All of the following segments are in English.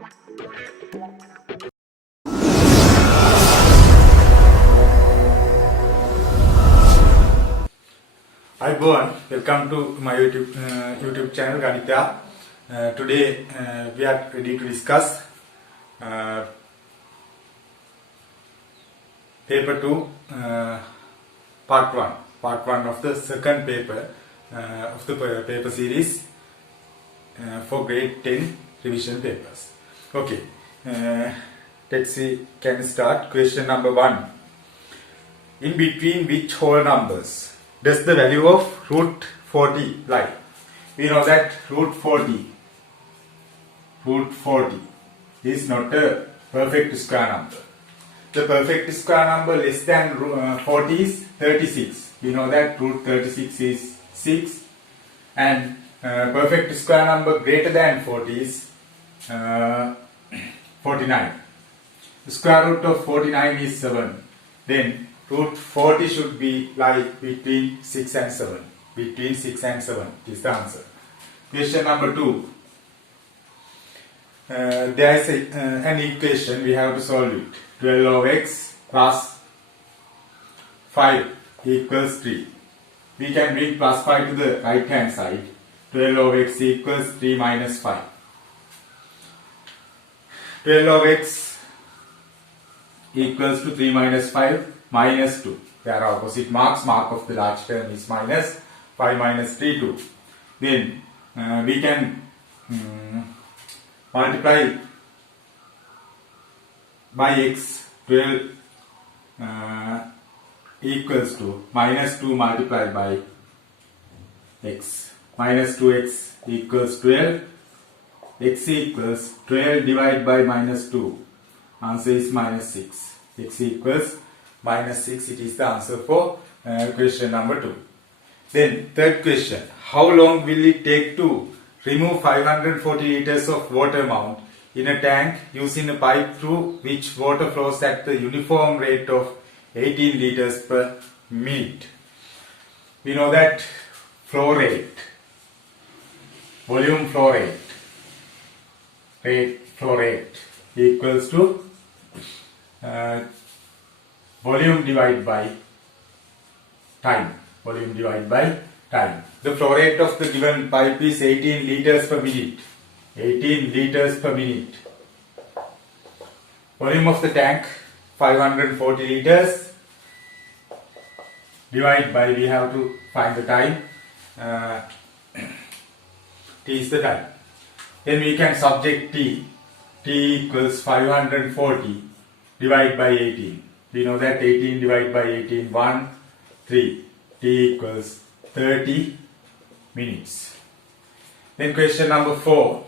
Hi everyone, welcome to my YouTube channel Ganitya. Today we are ready to discuss paper 2 part 1 of the second paper of the paper series for grade 10 revision papers. Okay, let's see, can start. Question number 1. In between which whole numbers does the value of root 40 lie? We know that root 40 is not a perfect square number. The perfect square number less than 40 is 36. We know that root 36 is 6, and perfect square number greater than 40 is 49. The square root of 49 is 7. Then root 40 should be lie between 6 and 7. Between 6 and 7 is the answer. Question number 2. There is an equation, we have to solve it. 12 of x plus 5 equals 3. We can bring plus 5 to the right hand side. 12 of x equals 3 minus 5. 12 of x equals to 3 minus 5 minus 2. They are opposite marks. Mark of the large term is minus. 5 minus 3, 2. Then we can multiply by x. 12 equals to minus 2 multiplied by x. Minus 2x equals 12. X equals 12 divided by minus 2. Answer is minus 6. X equals minus 6. It is the answer for question number 2. Then third question. How long will it take to remove 540 liters of water mount in a tank using a pipe through which water flows at the uniform rate of 18 liters per minute? We know that flow rate, volume flow rate equals to volume divided by time. Volume divided by time. The flow rate of the given pipe is 18 liters per minute. 18 liters per minute. Volume of the tank 540 liters. Divided by, we have to find the time. T is the time. Then we can subject T. T equals 540 divided by 18. We know that 18 divided by 18, 1, 3. T equals 30 minutes. Then question number 4.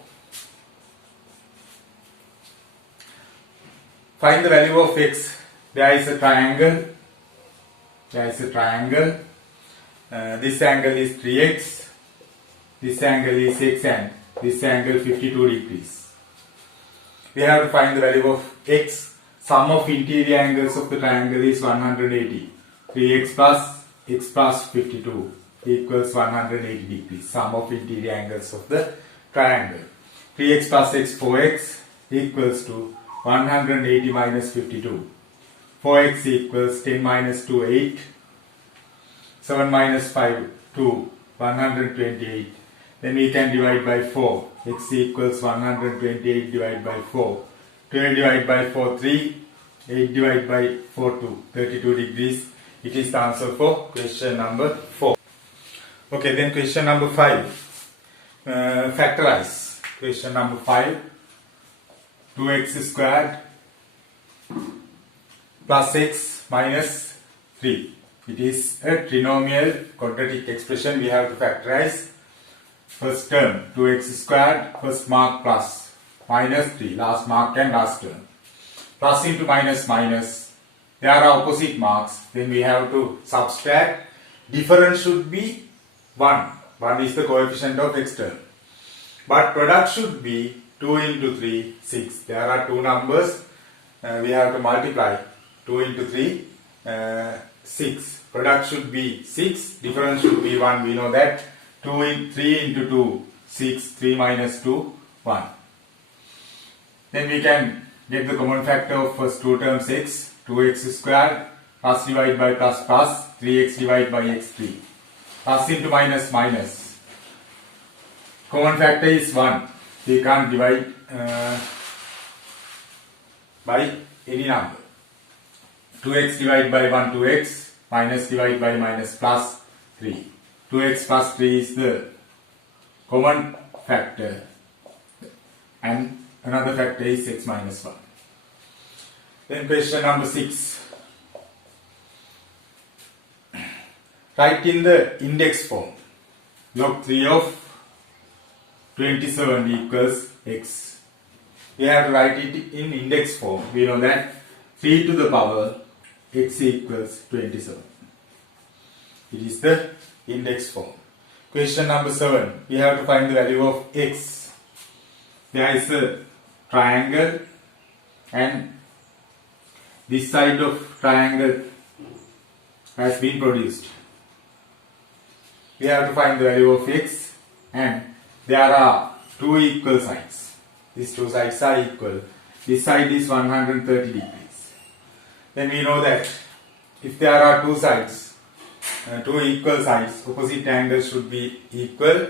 Find the value of x. There is a triangle. This angle is 3x. This angle is x, and this angle 52 degrees. We have to find the value of x. Sum of interior angles of the triangle is 180. 3x plus x plus 52 equals 180 degrees. Sum of interior angles of the triangle. 3x plus x, 4x equals to 180 minus 52. 4x equals 10 minus 2, 8. 7 minus 5, 2. 128. Then we can divide by 4. X equals 128 divided by 4. 12 divided by 4, 3. 8 divided by 4, 2. 32 degrees. It is the answer for question number 4. Okay, then question number 5. Factorize. Question number 5. 2x squared plus x minus 3. It is a trinomial quadratic expression. We have to factorize. First term 2x squared, first mark plus, minus 3, last mark and last term. Plus into minus, minus. They are opposite marks. Then we have to subtract. Difference should be 1. 1 is the coefficient of x term. But product should be 2 into 3, 6. There are two numbers. We have to multiply. 2 into 3, 6. Product should be 6. Difference should be 1. We know that. 3 into 2, 6. 3 minus 2, 1. Then we can get the common factor of first two terms x, 2x squared, plus divided by plus plus, 3x divided by x3. Plus into minus minus. Common factor is 1. We can't divide by any number. 2x divided by 1, 2x, minus divided by minus plus 3. 2x plus 3 is the common factor, and another factor is x minus 1. Then question number 6. Write in the index form. Log 3 of 27 equals x. We have to write it in index form. We know that 3 to the power x equals 27. It is the index form. Question number 7. We have to find the value of x. There is a triangle, and this side of triangle has been produced. We have to find the value of x, and there are two equal sides. These two sides are equal. This side is 130 degrees. Then we know that if there are two sides, two equal sides, opposite angles should be equal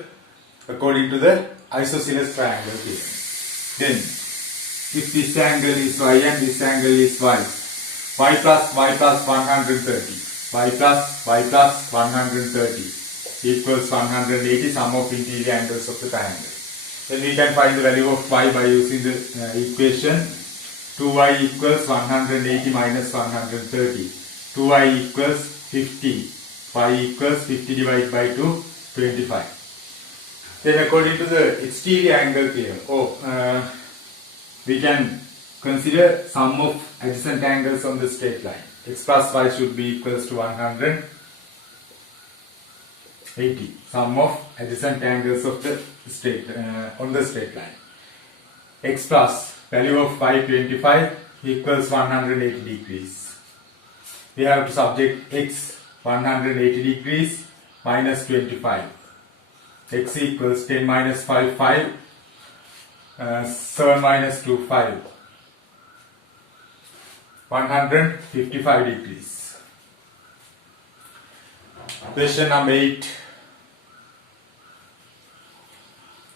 according to the isosceles triangle theorem. Then, if this angle is y and this angle is y plus 130, y plus 130 equals 180, sum of interior angles of the triangle. Then we can find the value of y by using the equation 2y equals 180 minus 130. 2y equals 50. Y equals 50 divided by 2, 25. Then according to the exterior angle theorem, we can consider sum of adjacent angles on the straight line. X plus y should be equals to 180. Sum of adjacent angles of the straight on the straight line. X plus value of y 25 equals 180 degrees. We have to subject x 180 degrees minus 25. X equals 10 minus 5, 5. 7 minus 2, 5. 155 degrees. Question number 8.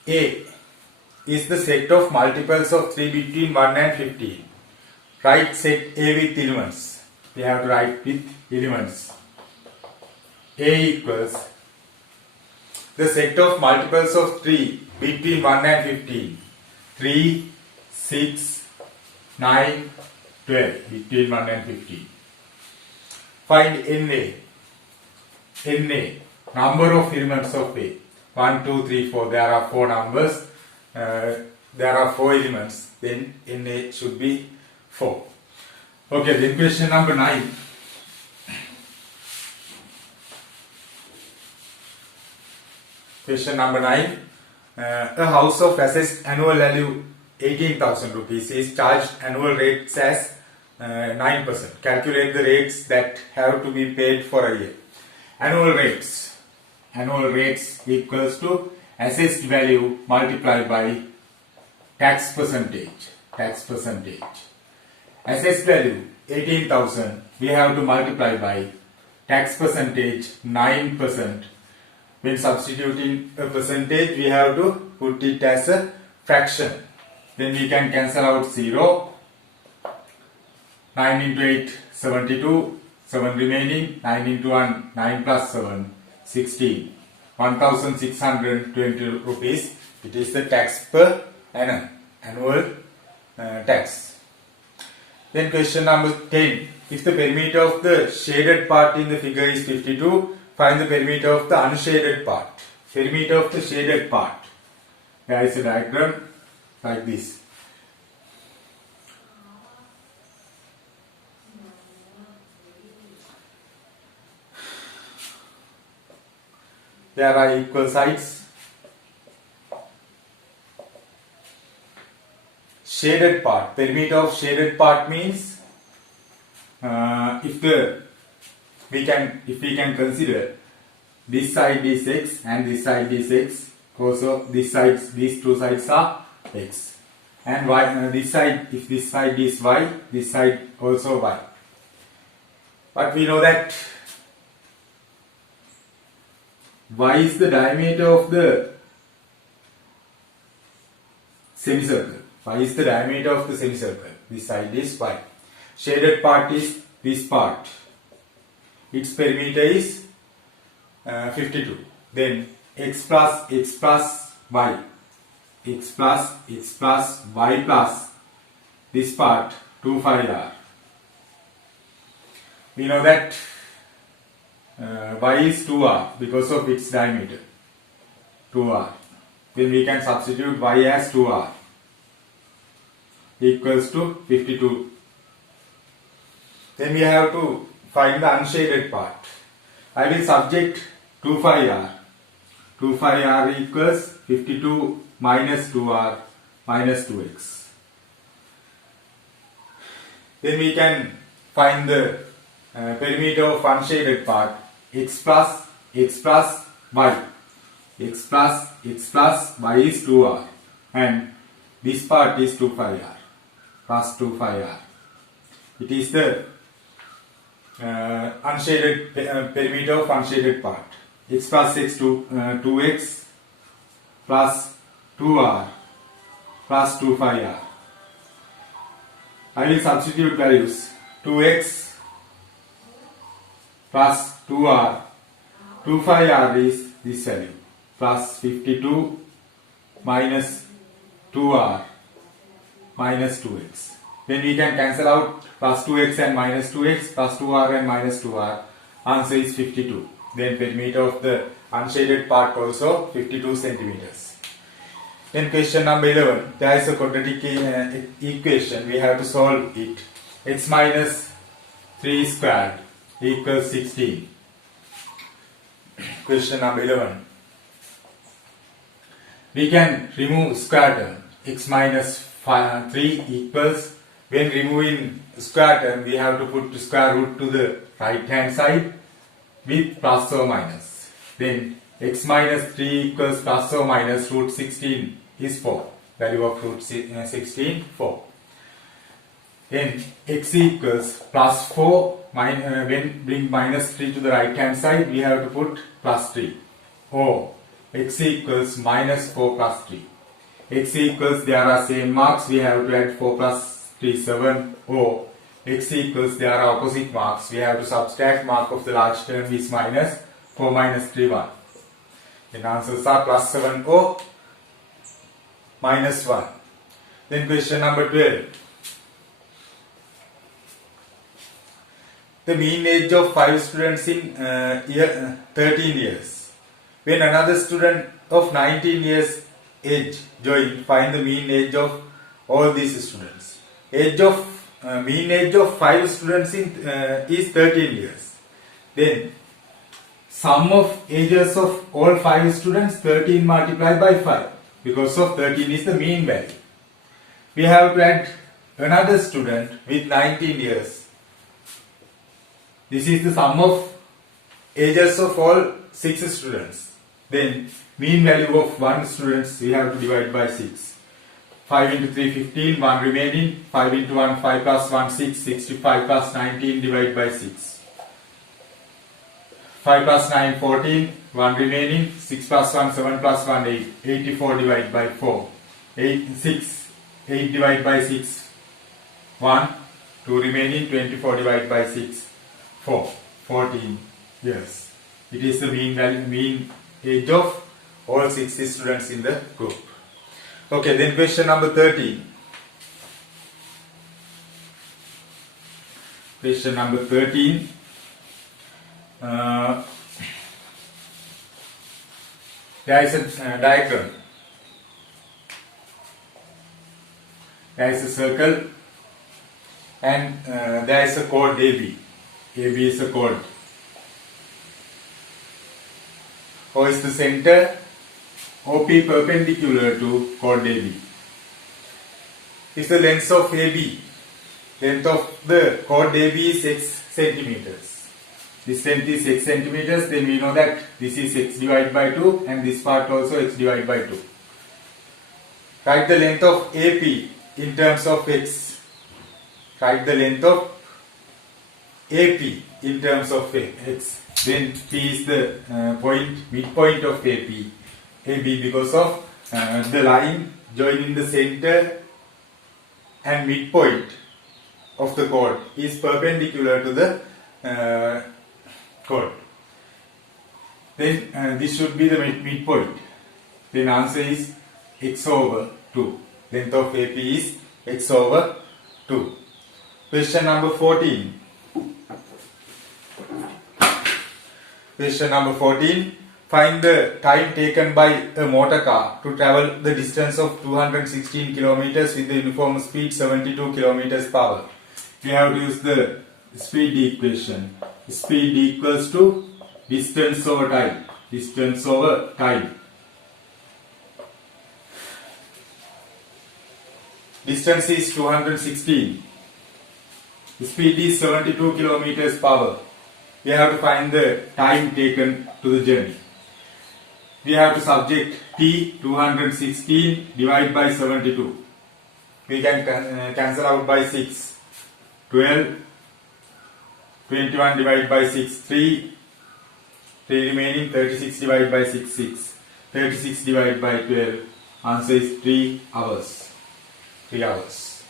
A is the set of multiples of 3 between 1 and 15. Write set A with elements. We have to write with elements. A equals the set of multiples of 3 between 1 and 15. 3, 6, 9, 12 between 1 and 15. Find NA. NA, number of elements of A. 1, 2, 3, 4. There are 4 numbers. There are 4 elements. Then NA should be 4. Okay, then question number 9. Question number 9. A house of assessed annual value 18,000 rupees is charged annual rates as 9%. Calculate the rates that have to be paid for a year. Annual rates. Annual rates equals to assessed value multiplied by tax percentage. Tax percentage. Assessed value 18,000. We have to multiply by tax percentage 9%. When substituting a percentage, we have to put it as a fraction. Then we can cancel out 0. 9 into 8, 72. 7 remaining. 9 into 1, 9 plus 7, 16. 1,620 rupees. It is the tax per annum. Annual tax. Then question number 10. If the perimeter of the shaded part in the figure is 52, find the perimeter of the unshaded part. Perimeter of the shaded part. There is a diagram like this. There are equal sides. Shaded part. Perimeter of shaded part means if we can consider this side is x and this side is x, also these two sides are x. and y, this side, if this side is y, this side also y. But we know that y is the diameter of the semicircle. Y is the diameter of the semicircle. This side is y. Shaded part is this part. Its perimeter is 52. Then x plus y. X plus y plus this part 2 phi r. We know that y is 2r because of its diameter 2r. Then we can substitute y as 2r equals to 52. Then we have to find the unshaded part. I will subject 2 phi r. 2 phi r equals 52 minus 2r minus 2x. Then we can find the perimeter of unshaded part, x plus y. X plus y is 2r and this part is 2 phi r plus 2 phi r. It is the unshaded perimeter of unshaded part. X plus x 2x plus 2r plus 2 phi r. I will substitute values. 2x plus 2r. 2 phi r is this value plus 52 minus 2r minus 2x. Then we can cancel out plus 2x and minus 2x plus 2r and minus 2r. Answer is 52. Then perimeter of the unshaded part also 52 centimeters. Then question number 11. There is a quadratic equation. We have to solve it. X minus 3 squared equals 16. Question number 11. We can remove square term. X minus 3 equals, when removing square term, we have to put square root to the right hand side with plus or minus. Then x minus 3 equals plus or minus root 16 is 4. Value of root 16, 4. Then x equals plus 4. When bring minus 3 to the right hand side, we have to put plus 3. Or x equals minus 4 plus 3. X equals, there are same marks, we have to add 4 plus 3, 7. Or x equals, there are opposite marks, we have to subtract mark of the large term is minus 4 minus 3, 1. Then answers are plus 7 or minus 1. Then question number 12. The mean age of 5 students in 13 years. When another student of 19 years age join, find the mean age of all these students. Mean age of 5 students is 13 years. Then sum of ages of all 5 students, 13 multiplied by 5, because of 13 is the mean value. We have to add another student with 19 years. This is the sum of ages of all 6 students. Then mean value of 1 student, we have to divide by 6. 5 into 3, 15, 1 remaining. 5 into 1, 5 plus 1, 6. 65 plus 19, divide by 6. 5 plus 9, 14, 1 remaining. 6 plus 1, 7 plus 1, 8. 84 divided by 4. 8 divided by 6, 1. 2 remaining. 24 divided by 6, 4. 14 years. It is the mean age of all 6 students in the group. Okay, then question number 13. Question number 13. There is a diagram. There is a circle and there is a chord AB. AB is a chord. O is the center, OP perpendicular to chord AB. Is the length of AB. Length of the chord AB is x centimeters. This length is x centimeters, then we know that this is x divided by 2 and this part also x divided by 2. Write the length of AP. in terms of x. Write the length of AP in terms of x. Then P is the midpoint of AB because of the line joining the center and midpoint of the chord is perpendicular to the chord. Then this should be the midpoint. Then answer is x over 2. Length of AP is x over 2. Question number 14. Question number 14. Find the time taken by a motor car to travel the distance of 216 kilometers with the uniform speed 72 kilometers per hour. We have to use the speed equation. Speed equals to distance over time. Distance over time. Distance is 216. The speed is 72 kilometers per hour. We have to find the time taken to the journey. We have to subject t 216 divided by 72. We can cancel out by 6. 12, 21 divided by 6, 3 remaining, 36 divided by 6, 6. 36 divided by 12, answer is 3 hours. 3 hours.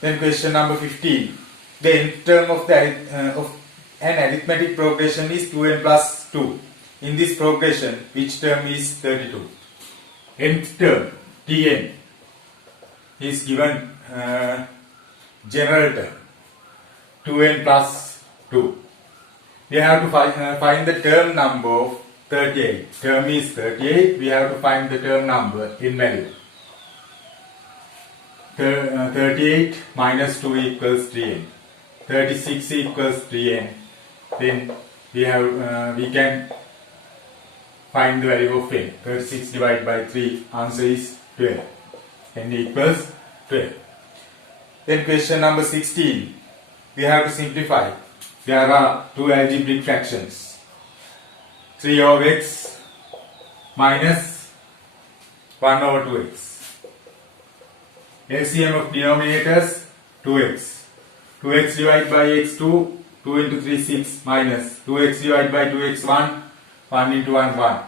Then question number 15. The nth term of an arithmetic progression is 2n plus 2. In this progression, which term is 32? Nth term, Tn, is given general term, 2n plus 2. We have to find the term number of 38. Term is 38. We have to find the term number in value. 38 minus 2 equals 3n. 36 equals 3n. Then we can find the value of n. 36 divided by 3, answer is 12. n equals 12. Then question number 16. We have to simplify. There are two algebraic fractions. 3 over x minus 1 over 2x. LCM of denominators 2x. 2x divided by x2, 2 into 3 6 minus 2x divided by 2x 1, 1 into 1 1.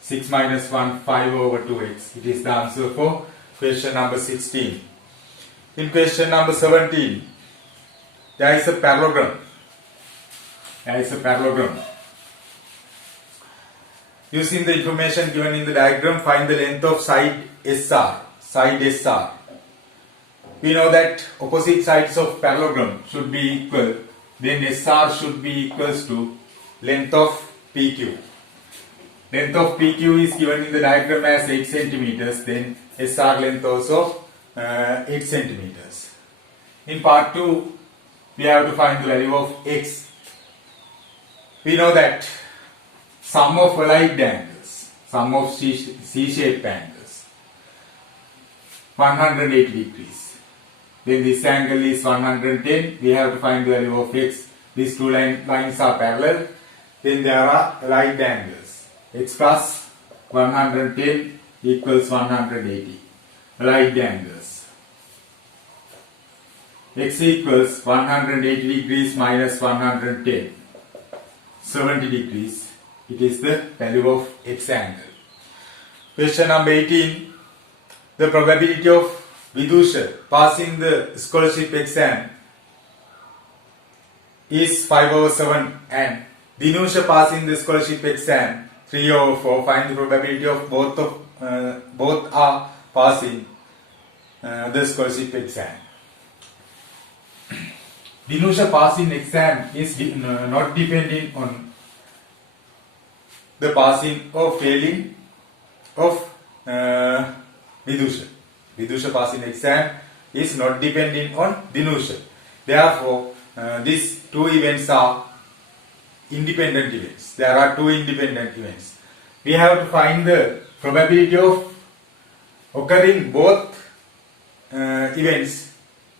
6 minus 1 5 over 2x. It is the answer for question number 16. In question number 17, there is a parallelogram. Using the information given in the diagram, find the length of side SR. We know that opposite sides of parallelogram should be equal. Then SR should be equals to length of PQ. Length of PQ is given in the diagram as 8 centimeters. Then SR length also 8 centimeters. In part 2, we have to find the value of x. We know that sum of allied angles, sum of C-shaped angles, 180 degrees. Then this angle is 110. We have to find the value of x. These two lines are parallel. Then there are allied angles. X plus 110 equals 180. Allied angles. X equals 180 degrees minus 110. 70 degrees. It is the value of x angle. Question number 18. The probability of Vidusha passing the scholarship exam is 5 over 7 and Dinusha passing the scholarship exam 3 over 4. Find the probability of both are passing the scholarship exam. Dinusha passing exam is not depending on the passing or failing of Vidusha. Vidusha passing exam is not depending on Dinusha. Therefore, these two events are independent events. There are two independent events. We have to find the probability of occurring both events,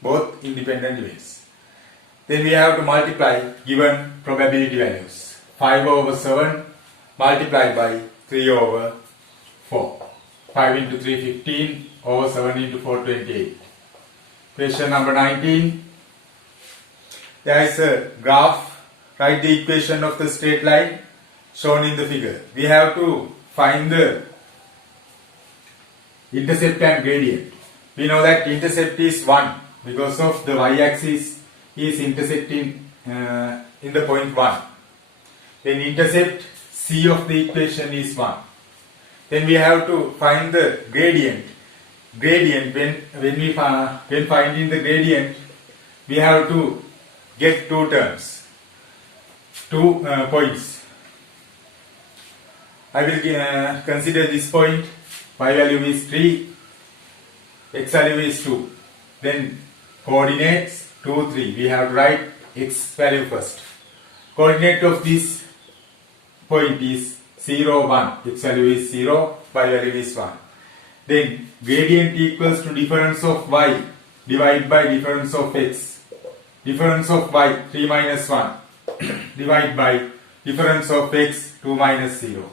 both independent events. Then we have to multiply given probability values. 5 over 7 multiplied by 3 over 4. 5 into 3 15 over 7 into 4 28. Question number 19. There is a graph. Write the equation of the straight line shown in the figure. We have to find the intercept and gradient. We know that intercept is 1 because of the y-axis is intersecting in the point 1. Then intercept C of the equation is 1. Then we have to find the gradient. When finding the gradient, we have to get two terms, two points. I will consider this point. Y value is 3, x value is 2. Then coordinates 2, 3. We have to write x value first. Coordinate of this point is 0, 1. X value is 0, y value is 1. Then gradient equals to difference of y divided by difference of x. Difference of y 3 minus 1 divided by difference of x 2 minus 0.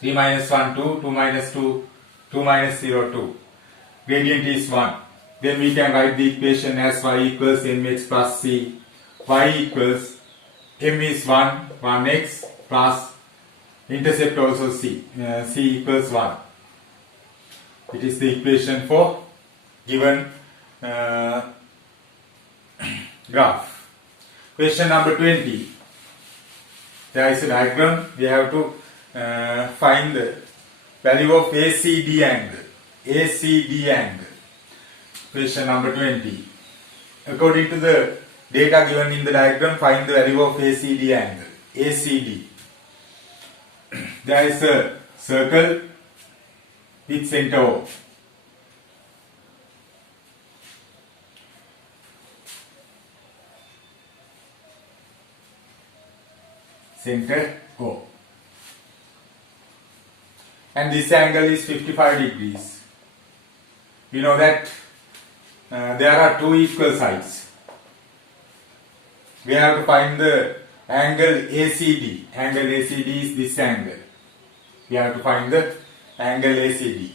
3 minus 1 2, 2 minus 2, 2 minus 0 2. Gradient is 1. Then we can write the equation as y equals mx plus c. Y equals m is 1, 1x plus intercept also c. C equals 1. It is the equation for given graph. Question number 20. There is a diagram. We have to find the value of ACD angle. ACD angle. Question number 20. According to the data given in the diagram, find the value of ACD angle. ACD. There is a circle with center O. Center O. And this angle is 55 degrees. We know that there are two equal sides. We have to find the angle ACD. Angle ACD is this angle. We have to find the angle ACD.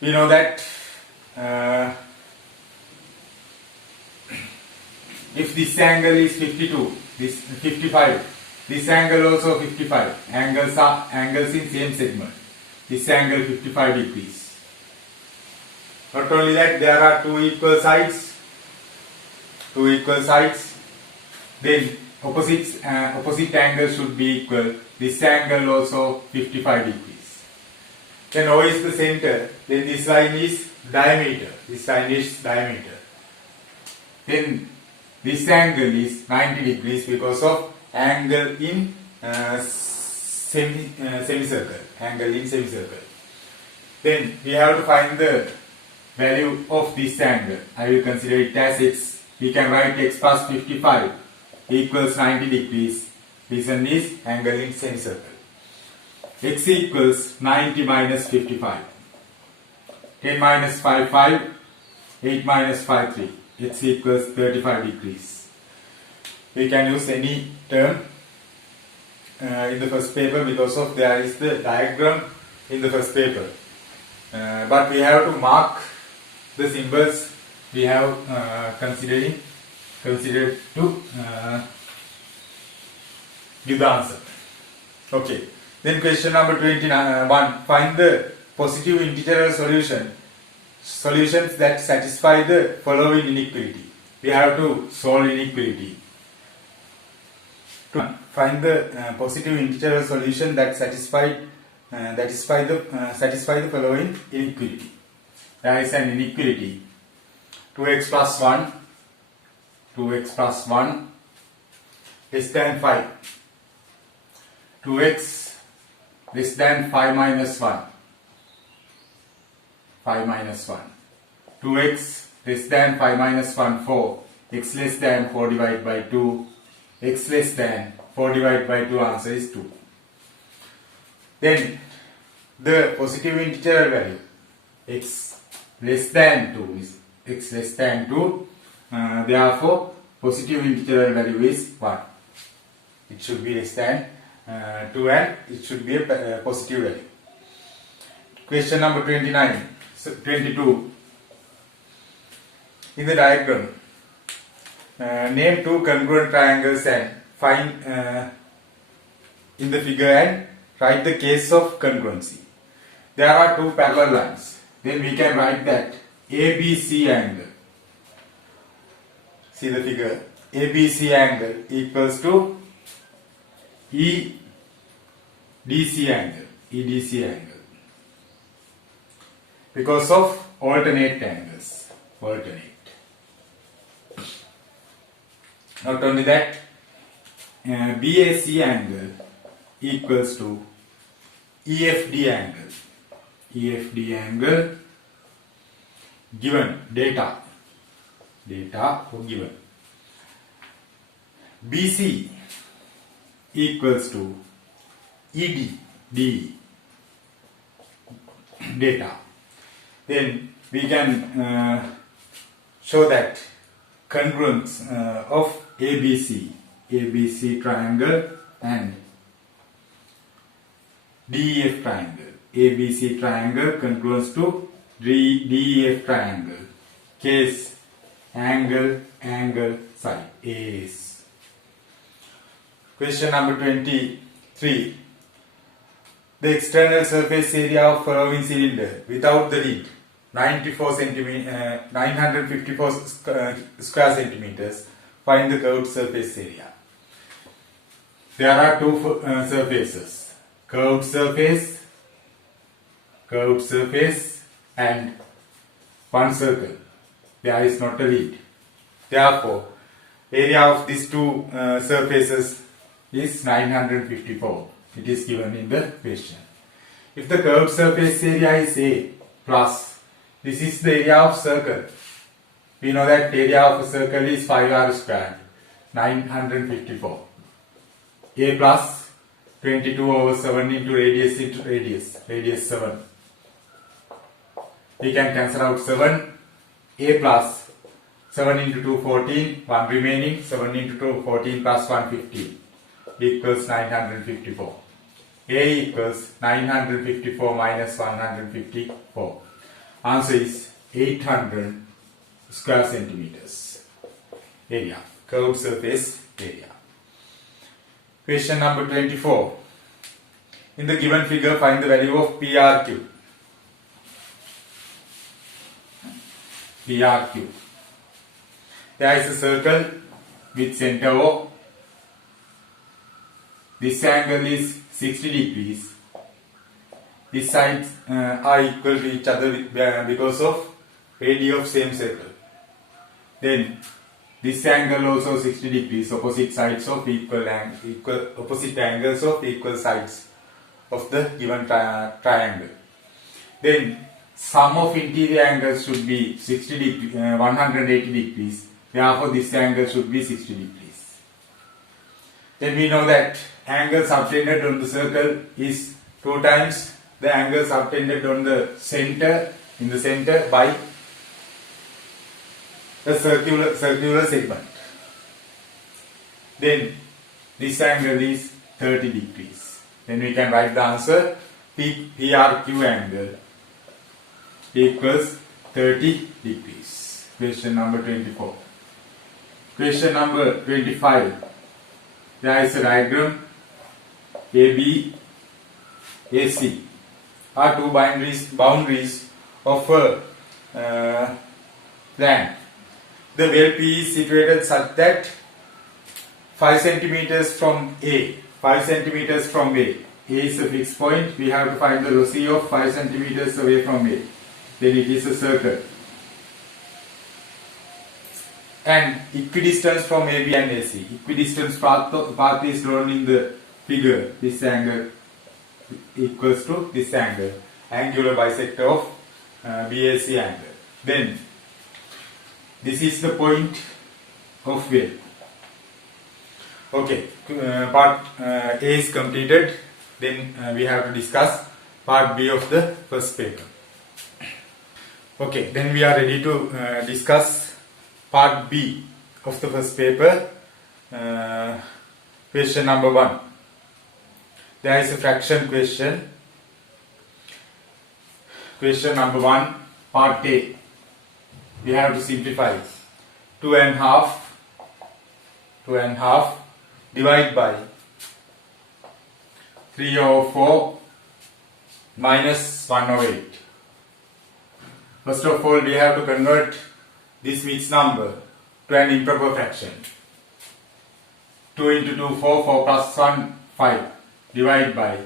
We know that if this angle is 52, this 55, this angle also 55. Angles are angles in same segment. This angle 55 degrees. Not only that, there are two equal sides. Two equal sides. Then opposite angles should be equal. This angle also 55 degrees. Then O is the center. Then this line is diameter. This line is diameter. Then this angle is 90 degrees because of angle in semicircle. Angle in semicircle. Then we have to find the value of this angle. I will consider it as x. We can write x plus 55 equals 90 degrees. This one is angle in semicircle. X equals 90 minus 55. 10 minus 5, 5. 8 minus 5, 3. X equals 35 degrees. We can use any term in the first paper because of there is the diagram in the first paper. But we have to mark the symbols we have considered to give the answer. Okay. Then question number 21. Find the positive integral solutions that satisfy the following inequality. We have to solve inequality. To find the positive integral solution that satisfy the following inequality. There is an inequality. 2x plus 1. 2x plus 1 less than 5. 2x less than 5 minus 1. 5 minus 1. 2x less than 5 minus 1, 4. X less than 4 divided by 2. X less than 4 divided by 2, answer is 2. Then the positive integral value x less than 2 is x less than 2. Therefore, positive integral value is 1. It should be less than 2 and it should be a positive value. Question number 29, 22. In the diagram, name two congruent triangles and find in the figure and write the case of congruency. There are two parallel lines. Then we can write that ABC angle. See the figure. ABC angle equals to EDC angle. EDC angle. Because of alternate angles. Alternate. Not only that, BAC angle equals to EFD angle. EFD angle given data or given. BC equals to ED data. Then we can show that congruence of ABC triangle and DEF triangle. ABC triangle congruence to DEF triangle. Case angle side is. Question number 23. The external surface area of following cylinder without the lid 954 square centimeters. Find the curved surface area. There are two surfaces, curved surface and one circle. There is not a lid. Therefore, area of these two surfaces is 954. It is given in the question. If the curved surface area is A plus, this is the area of circle. We know that area of a circle is 5r squared, 954. A plus 22 over 7 into radius, radius 7. We can cancel out 7. A plus 7 into 2, 14, 1 remaining, 7 into 2, 14 plus 1, 15 equals 954. A equals 954 minus 154. Answer is 800 square centimeters area, curved surface area. Question number 24. In the given figure, find the value of PRQ. PRQ. There is a circle with center O. This angle is 60 degrees. These sides are equal to each other because of radii of same circle. Then this angle also 60 degrees, opposite sides of opposite angles of equal sides of the given triangle. Then sum of interior angles should be 180 degrees. Therefore, this angle should be 60 degrees. Then we know that angle subtended on the circle is 2 times the angle subtended on the center, in the center by a circular segment. Then this angle is 30 degrees. Then we can write the answer PRQ angle equals 30 degrees. Question number 24. Question number 25. There is a diagram. AB, AC are two boundaries of a plan. The well P is situated such that 5 centimeters from A. 5 centimeters from A. A is a fixed point. We have to find the loci of 5 centimeters away from A. Then it is a circle. And equidistance from AB and AC. Equidistance path is drawn in the figure. This angle equals to this angle. Angular bisector of BAC angle. Then this is the point of well. Okay, part A is completed. Then we have to discuss part B of the first paper. Okay, then we are ready to discuss part B of the first paper. Question number 1. There is a fraction question. question number 1, part A. We have to simplify. 2.5 divide by 3/4 minus 1/8. First of all, we have to convert this mixed number to an improper fraction. 2 into 2, 4, 4 plus 1, 5, divide by,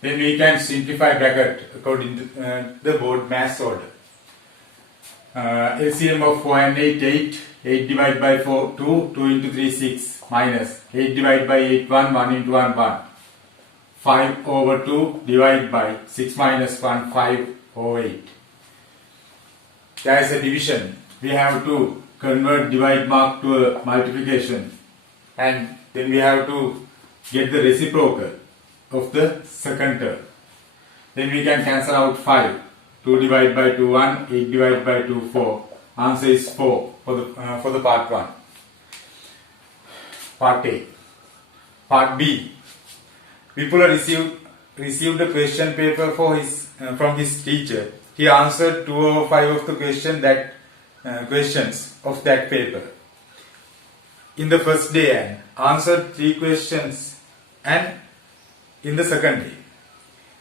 then we can simplify bracket according to the board mass order. LCM of 4 and 8, 8, 8 divided by 4, 2, 2 into 3, 6, minus 8 divided by 8, 1, 1 into 1, 1. 5/2 divided by 6 minus 1, 5/8. There is a division. We have to convert divide mark to a multiplication, and then we have to get the reciprocal of the second term. Then we can cancel out 5. 2 divided by 2, 1. 8 divided by 2, 4. Answer is 4 for the part 1. Part A. Part B. Vipula received a question paper from his teacher. He answered 2/5 of the questions of that paper in the first day and answered 3 questions and in the second day.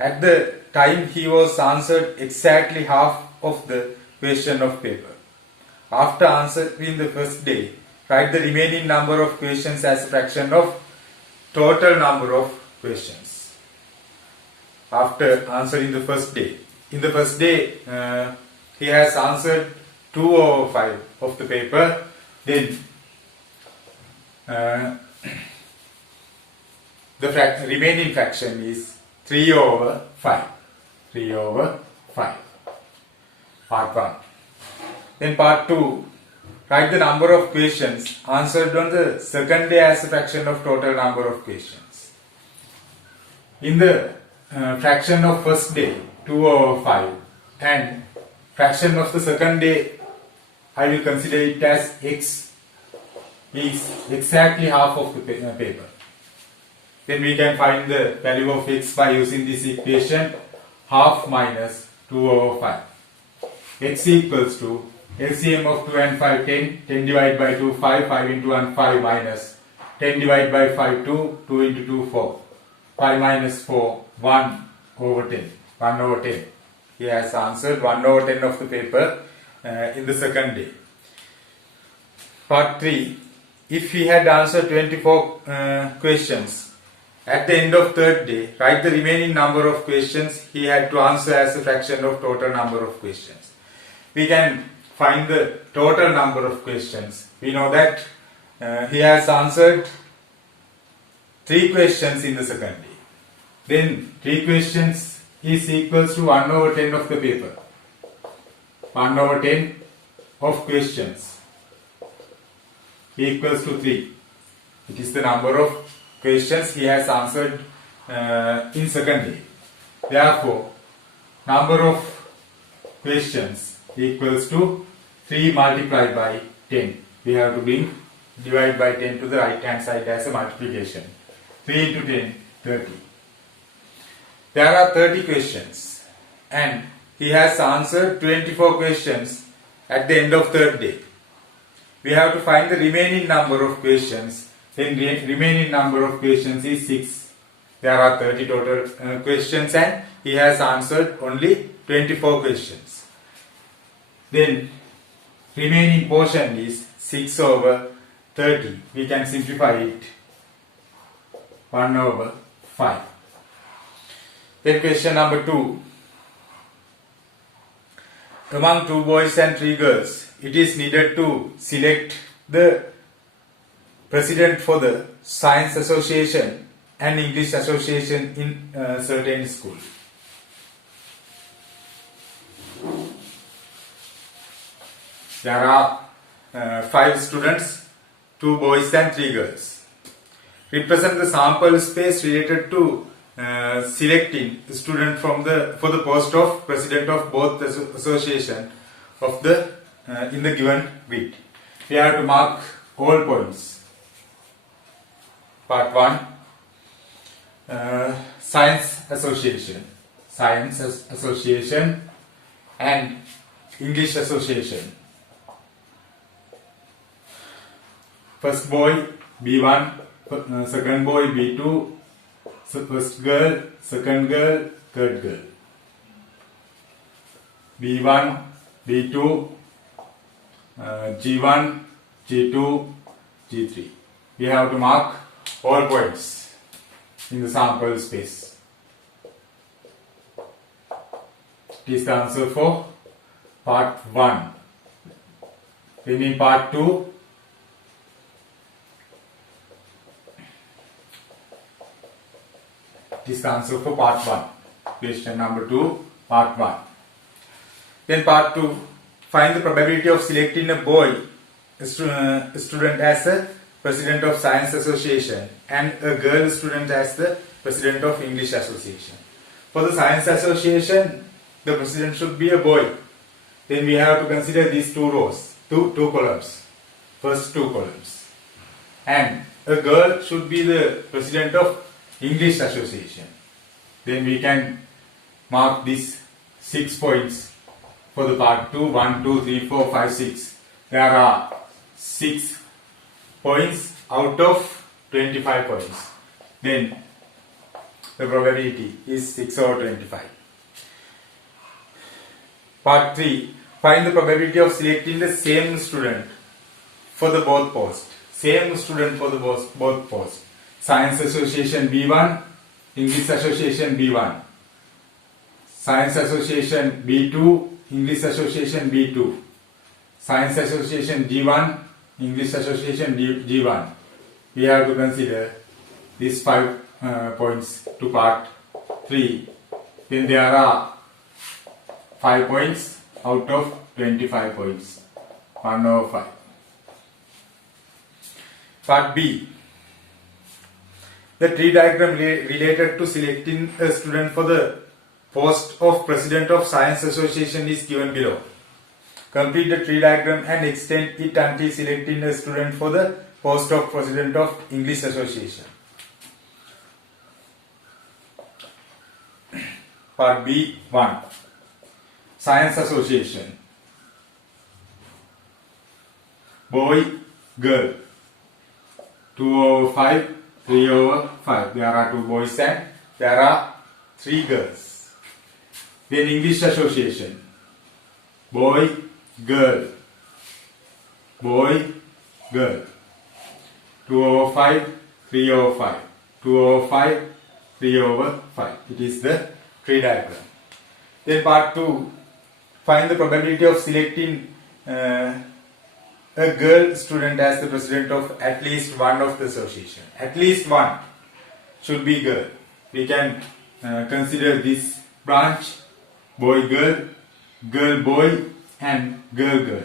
At the time he was answered exactly half of the question of paper. After answering the first day, write the remaining number of questions as a fraction of total number of questions. After answering the first day. In the first day, he has answered 2/5 of the paper. Then the remaining fraction is 3/5. 3/5. Part 1. Then part 2. Write the number of questions answered on the second day as a fraction of total number of questions. In the fraction of first day, 2/5, and fraction of the second day, I will consider it as x, is exactly half of the paper. Then we can find the value of x by using this equation, half minus 2/5. X equals to LCM of 2 and 5, 10. 10 divided by 2, 5. 5 into 1, 5 minus 10 divided by 5, 2. 2 into 2, 4. 5 minus 4, 1/10. 1/10. He has answered 1/10 of the paper in the second day. Part 3. If he had answered 24 questions at the end of third day, write the remaining number of questions he had to answer as a fraction of total number of questions. We can find the total number of questions. We know that he has answered 3 questions in the second day. Then 3 questions is equals to 1/10 of the paper. 1/10 of questions equals to 3. It is the number of questions he has answered in second day. Therefore, number of questions equals to 3 multiplied by 10. We have to divide by 10 to the right hand side as a multiplication. 3 into 10, 30. There are 30 questions and he has answered 24 questions at the end of third day. We have to find the remaining number of questions. Then remaining number of questions is 6. There are 30 total questions and he has answered only 24 questions. Then remaining portion is 6/30. We can simplify it 1/5. Then question number 2. Among 2 boys and 3 girls, it is needed to select the president for the Science Association and English Association in a certain school. There are 5 students, 2 boys and 3 girls. Represent the sample space related to selecting the student for the post of president of both the association of the in the given week. We have to mark all points. Part 1. Science Association. and English association. First boy B1, second boy B2, first girl, second girl, third girl. B1, B2, G1, G2, G3. We have to mark all points in the sample space. It is the answer for part 1. Then in part 2, it is the answer for part 1. Question number 2, part 1. Then part 2, find the probability of selecting a boy, a student as the president of Science Association and a girl student as the president of English Association. For the Science Association, the president should be a boy. Then we have to consider these two rows, two columns, first two columns. And a girl should be the president of English Association. Then we can mark these 6 points for the part 2, 1, 2, 3, 4, 5, 6. There are 6 points out of 25 points. Then the probability is 6 over 25. Part 3. Find the probability of selecting the same student for the both posts. Same student for the both posts. Science Association B1, English Association B1. Science Association B2, English Association B2. Science Association G1, English Association G1. We have to consider these 5 points to part 3. Then there are 5 points out of 25 points. 1 over 5. Part B. The tree diagram related to selecting a student for the post of President of Science Association is given below. Complete the tree diagram and extend it until selecting a student for the post of President of English Association. Part B1. Science Association. Boy, girl. 2 over 5, 3 over 5. There are 2 boys and there are 3 girls. Then English Association. Boy, girl. Boy, girl. 2 over 5, 3 over 5. 2 over 5, 3 over 5. It is the tree diagram. Then part 2. Find the probability of selecting a girl student as the president of at least one of the association. At least one should be girl. We can consider this branch boy girl, girl boy and girl girl.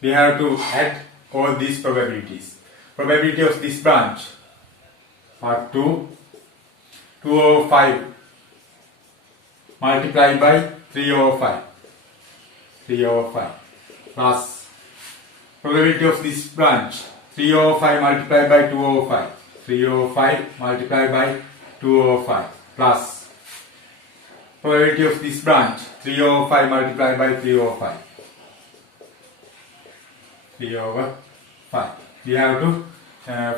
We have to add all these probabilities. Probability of this branch, part 2, 2 over 5 multiplied by 3 over 5. 3 over 5 plus probability of this branch 3 over 5 multiplied by 2 over 5. 3 over 5 multiplied by 2 over 5 plus probability of this branch 3 over 5 multiplied by 3 over 5. 3 over 5. We have to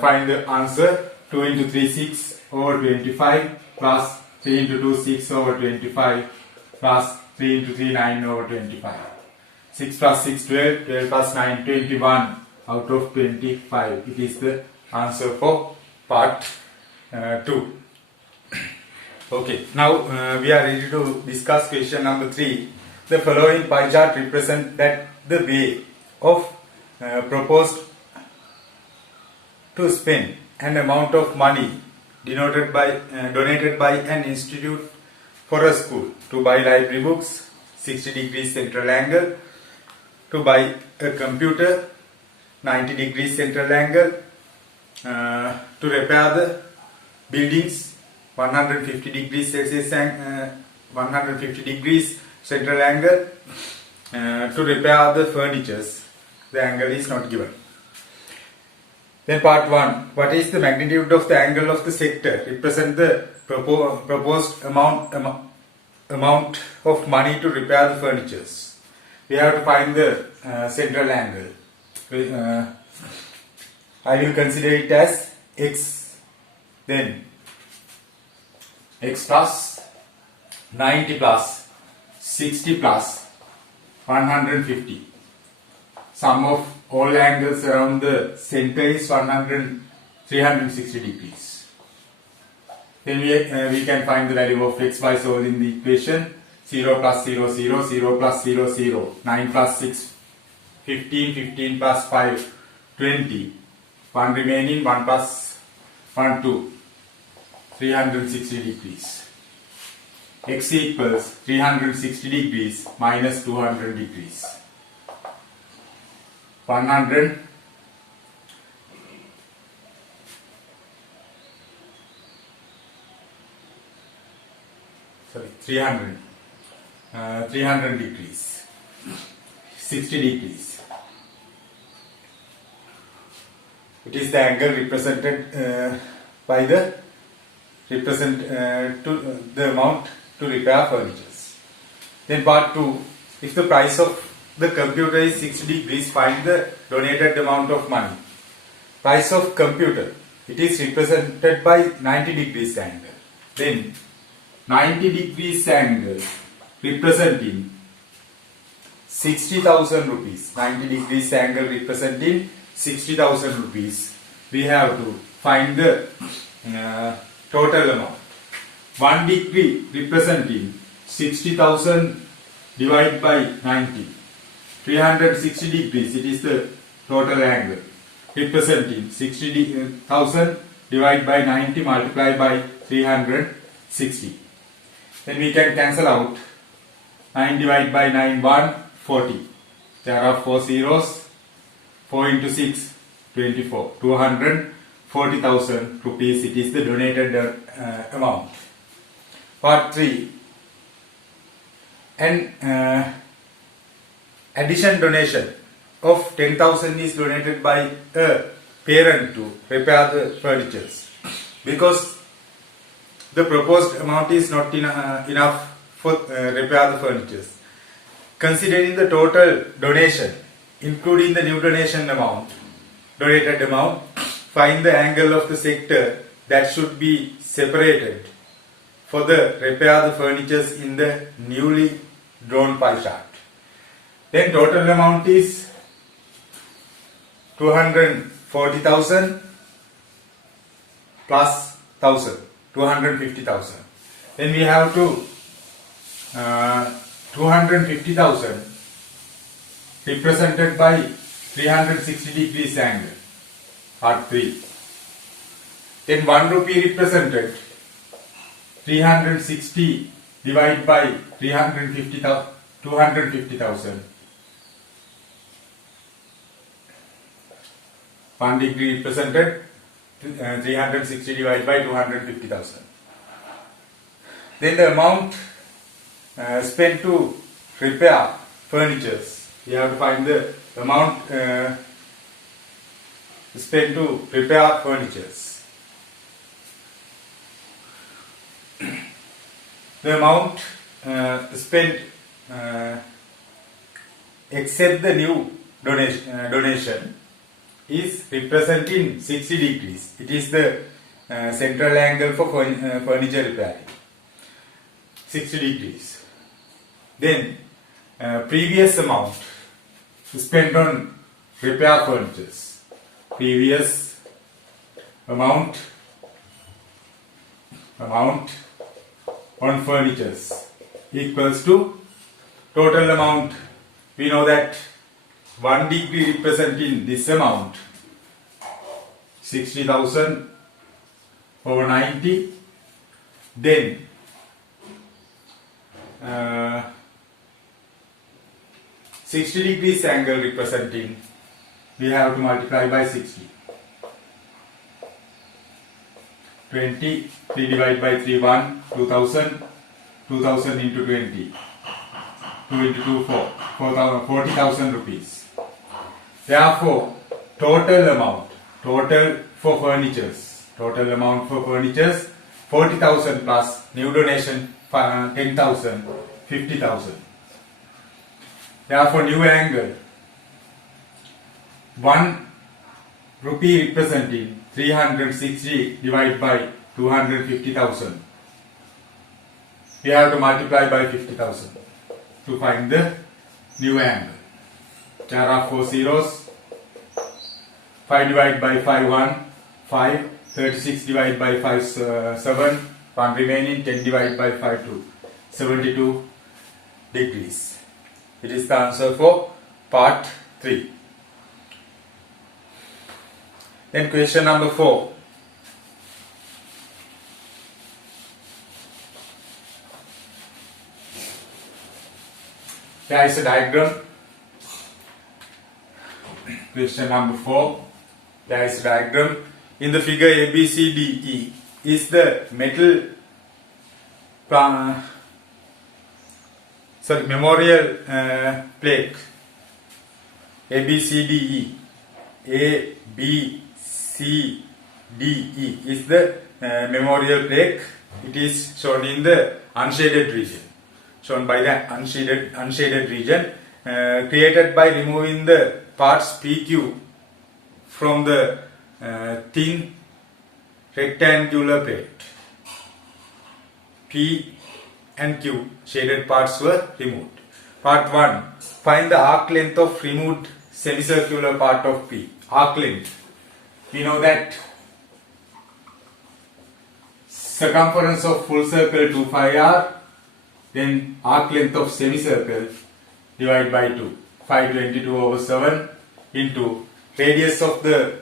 find the answer. 2 into 3 6 over 25 plus 3 into 2 6 over 25 plus 3 into 3 9 over 25. 6 plus 6 12, 12 plus 9 21 out of 25. It is the answer for part 2. Okay, now we are ready to discuss question number 3. The following pie chart represents that the way of proposed to spend an amount of money donated by an institute for a school to buy library books, 60 degrees central angle, to buy a computer, 90 degrees central angle, to repair the buildings, 150 degrees Celsius and 150 degrees central angle, to repair the furnitures. The angle is not given. Then part 1. What is the magnitude of the angle of the sector? Represent the proposed amount amount of money to repair the furnitures. We have to find the central angle. I will consider it as x, then x plus 90 plus 60 plus 150. Sum of all angles around the center is 360 degrees. Then we can find the value of x by solving the equation. 0 plus 0, 0, 0 plus 0, 0, 9 plus 6, 15, 15 plus 5, 20, 1 remaining, 1 plus 1, 2, 360 degrees. X equals 360 degrees minus 200 degrees. 100 300 degrees, 60 degrees. It is the angle represented by the the amount to repair furnitures. Then part 2, if the price of the computer is 60 degrees, find the donated amount of money. Price of computer, it is represented by 90 degrees angle. Then 90 degrees angle representing 60,000 rupees. 90 degrees angle representing 60,000 rupees. We have to find the total amount. 1 degree representing 60,000 divided by 90. 360 degrees, it is the total angle representing 60,000 divided by 90 multiplied by 360. Then we can cancel out 9 divided by 9, 1, 40. There are 4 zeros. 4 into 6, 24. 240,000 rupees, it is the donated amount. Part 3. An addition donation of 10,000 is donated by a parent to repair the furnitures. Because the proposed amount is not enough for repair the furnitures. Considering the total donation, including the new donation amount, donated amount, find the angle of the sector that should be separated for the repair the furnitures in the newly drawn pie chart. Then total amount is 240,000 plus 1,000, 250,000. Then we have to 250,000 represented by 360 degrees angle, part 3. Then 1 rupee represented 360 divided by 250,000. 1 degree represented 360 divided by 250,000. Then the amount spent to repair furnitures. We have to find the amount spent to repair furnitures. The amount spent except the new donation is representing 60 degrees. It is the central angle for furniture repairing. 60 degrees. Then previous amount spent on repair furnitures. Previous amount on furnitures equals to total amount. We know that 1 degree representing this amount, 60,000 over 90. Then 60 degrees angle representing, we have to multiply by 60. 20, 3 divided by 3, 1, 2,000, 2,000 into 20, 2 into 2, 4, 40,000 rupees. Therefore, total amount for furnitures, 40,000 plus new donation 10,000, 50,000. Therefore, new angle 1 rupee representing 360 divided by 250,000. We have to multiply by 50,000 to find the new angle. There are 4 zeros. 5 divided by 5, 1, 5. 36 divided by 5, 7. 1 remaining. 10 divided by 5, 2. 72 degrees. It is the answer for part 3. Then question number 4. There is a diagram. Question number 4. There is a diagram. In the figure ABCDE is the metal memorial plaque. ABCDE. A, B, C, D, E is the memorial plaque. It is shown in the unshaded region. Shown by the unshaded region, created by removing the parts PQ from the thin rectangular plate. P and Q shaded parts were removed. Part 1. Find the arc length of removed semicircular part of P. Arc length. We know that circumference of full circle 2 pi r, then arc length of semicircle divided by 2. 522/7 into radius of the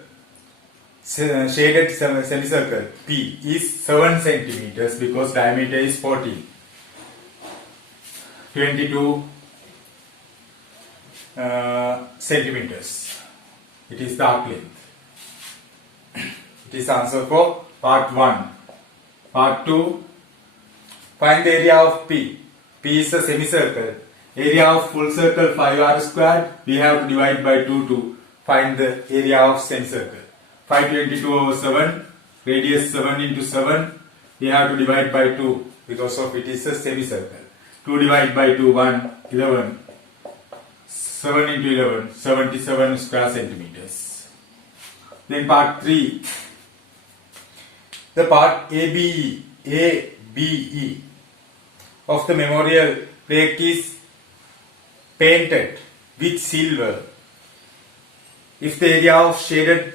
shaded semicircle P is 7 centimeters because diameter is 14. 22 centimeters. It is the arc length. It is answer for part 1. Part 2. Find the area of P. P is a semicircle. Area of full circle 5r squared. We have to divide by 2 to find the area of semicircle. 522/7. Radius 7 into 7. We have to divide by 2 because of it is a semicircle. 2 divided by 2, 1, 11. 7 into 11, 77 square centimeters. Then part 3. The part ABE of the memorial plaque is painted with silver. If the area of shaded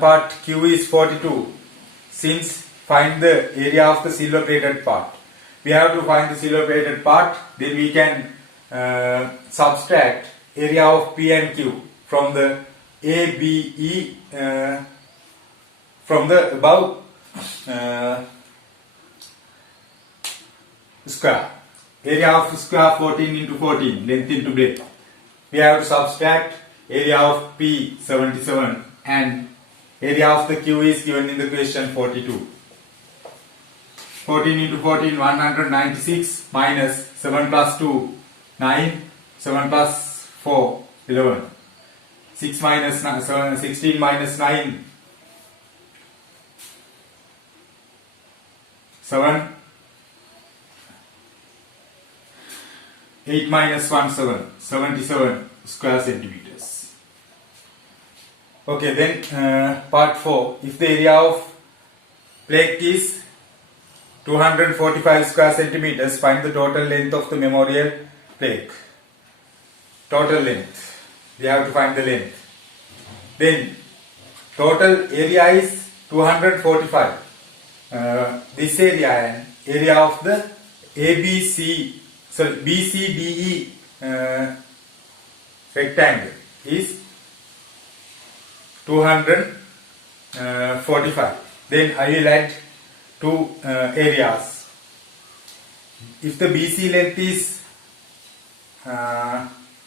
part Q is 42, since find the area of the silver plated part. We have to find the silver plated part, then we can subtract area of P and Q from the ABE from the above square. Area of square 14 into 14, length into breadth. We have to subtract area of P 77 and area of the Q is given in the question 42. 14 into 14, 196 minus 7 plus 2, 9, 7 plus 4, 11. 6 minus 9, 16 minus 9, 7. 8 minus 1, 7. 77 square centimeters. Okay, then part 4. If the area of plaque is 245 square centimeters, find the total length of the memorial plaque. Total length. We have to find the length. Then total area is 245. This area and area of the BCDE rectangle is 245. Then I will add two areas. If the BC length is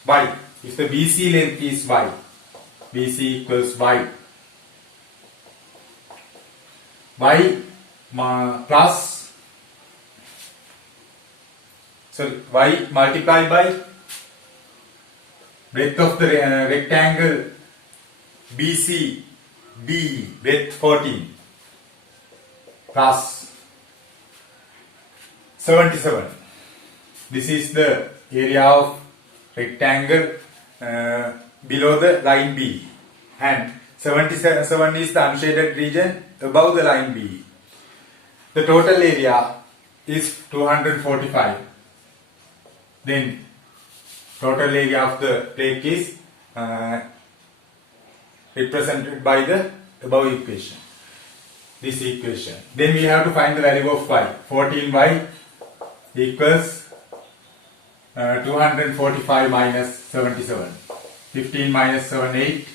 y, if the BC length is y, BC equals y, plus, y multiplied by breadth of the rectangle BC DE, breadth 14, plus 77. This is the area of rectangle below the line B, and 77 is the unshaded region above the line B. The total area is 245. Then total area of the plate is represented by the above equation. This equation. Then we have to find the value of y. 14y equals 245 minus 77. 15 minus 7, 8.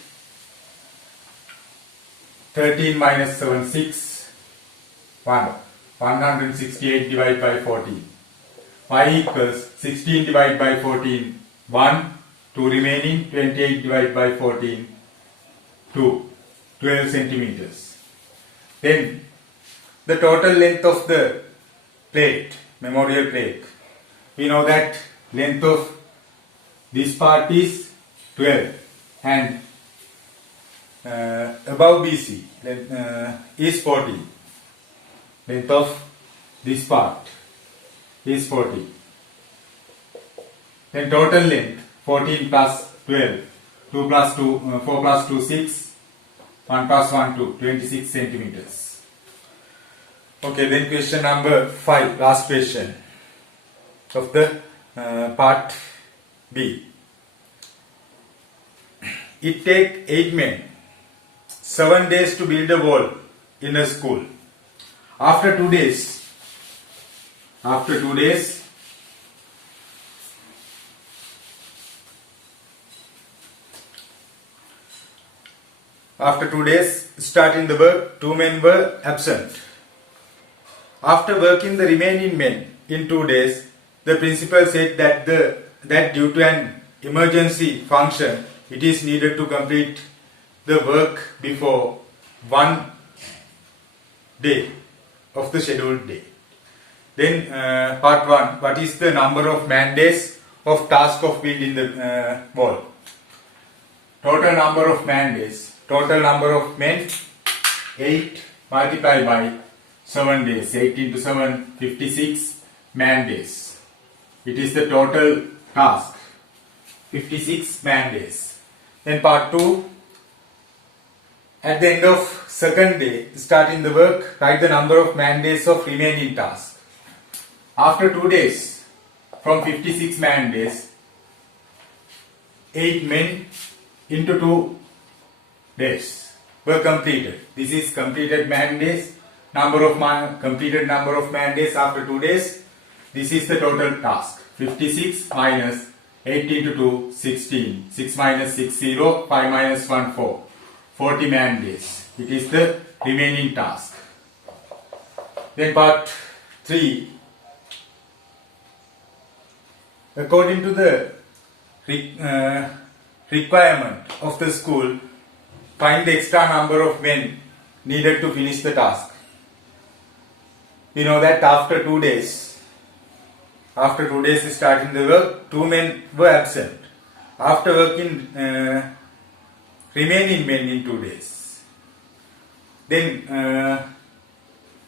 13 minus 7, 6. 1. 168 divided by 14. Y equals 16 divided by 14, 1. 2 remaining, 28 divided by 14, 2. 12 centimeters. Then the total length of the plate, memorial plate. We know that length of this part is 12 and above BC is 14. Length of this part is 40. Then total length 14 plus 12, 2 plus 2, 4 plus 2, 6, 1 plus 1, 2, 26 centimeters. Okay, then question number 5, last question of the part B. It takes 8 men 7 days to build a wall in a school. After 2 days, after 2 days, starting the work, 2 men were absent. After working the remaining men in 2 days, the principal said that due to an emergency function, it is needed to complete the work before 1 day of the scheduled day. Then part 1, what is the number of man days of task of building the wall? Total number of man days, total number of men, 8 multiplied by 7 days, 8 into 7, 56 man days. It is the total task, 56 man days. Then part 2, at the end of second day, starting the work, write the number of man days of remaining task. After 2 days, from 56 man days, 8 men into 2 days were completed. This is completed man days, completed number of man days after 2 days. This is the total task. 56 minus 8 into 2, 16. 6 minus 6, 0. 5 minus 1, 4. 40 man days. It is the remaining task. Then part 3. According to the requirement of the school, find the extra number of men needed to finish the task. We know that after 2 days starting the work, 2 men were absent. After working remaining men in 2 days. Then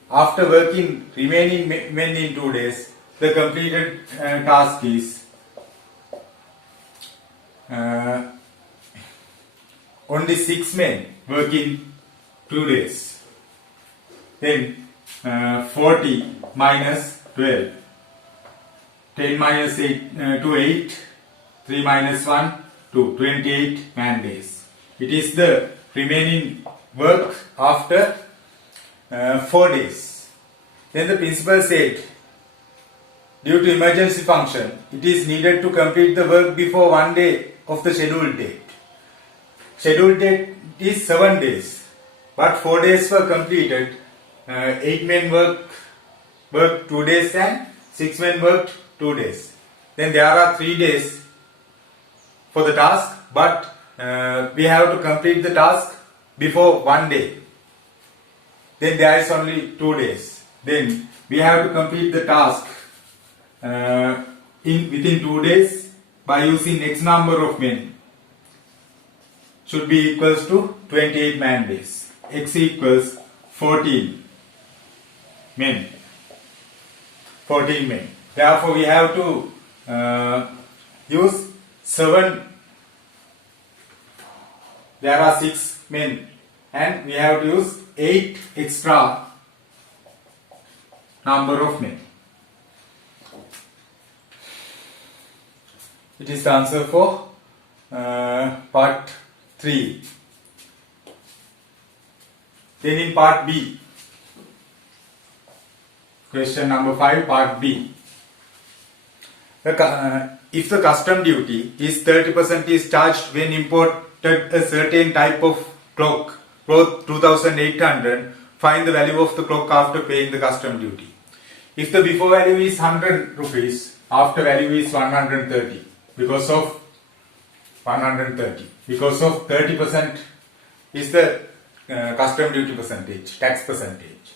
after working remaining men in 2 days, the completed task is only 6 men working 2 days. Then 40 minus 12. 10 minus 8 to 8. 3 minus 1 to 28 man days. It is the remaining work after 4 days. Then the principal said, due to emergency function, it is needed to complete the work before 1 day of the scheduled date. Scheduled date is 7 days, but 4 days were completed. 8 men worked 2 days and 6 men worked 2 days. Then there are 3 days for the task, but we have to complete the task before 1 day. Then there is only 2 days. Then we have to complete the task within 2 days by using X number of men. Should be equals to 28 man days. X equals 14 men. 14 men. Therefore, we have to use 7. There are 6 men, and we have to use 8 extra number of men. It is the answer for part 3. Then in part B, question number 5, part B. If the custom duty is 30% is charged when imported a certain type of clock worth 2,800, find the value of the clock after paying the custom duty. If the before value is 100 rupees, after value is 130 because of 30% is the custom duty percentage, tax percentage.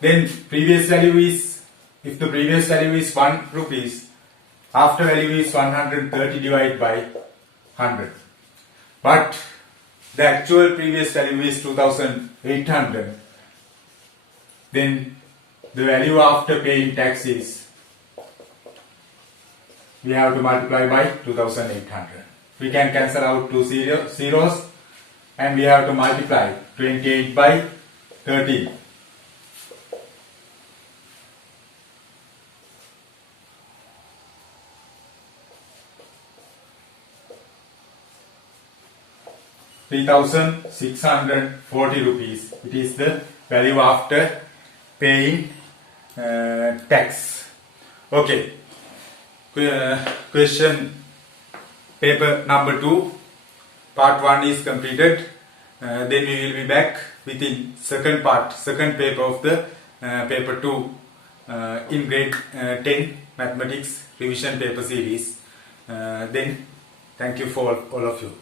Then previous value is, if the previous value is 1 rupees, after value is 130 divided by 100. But the actual previous value is 2,800. Then the value after paying tax is, we have to multiply by 2,800. We can cancel out 2 zeros and we have to multiply 28 by 13. ₹3,640. It is the value after paying tax. Okay. Question paper number 2, part 1 is completed. Then we will be back within second paper of the paper 2 in grade 10 mathematics revision paper series. Then thank you for all of you.